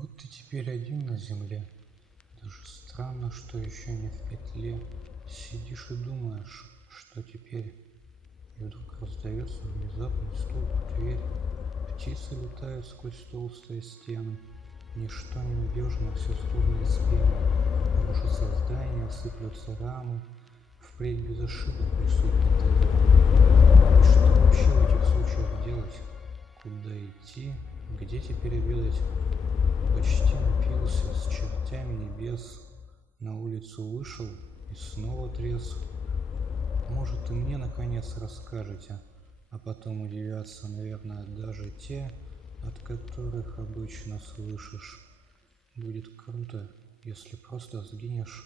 вот ты теперь один на земле. Даже странно, что еще не в петле. Сидишь и думаешь, что теперь. И вдруг раздается внезапный стук в дверь. Птицы летают сквозь толстые стены. Ничто ненадежно, все словно из пены. Рушатся здания, сыплются рамы. Впредь без ошибок рисуй пентаграммы. И что вообще в этих случаях делать? Куда идти? Где теперь обедать? Почти напился, с чертями небес. На улицу вышел и снова трезв. Может, и мне наконец расскажете, а потом удивятся, наверное, даже те, от которых обычно слышишь. Будет круто, если просто сгинешь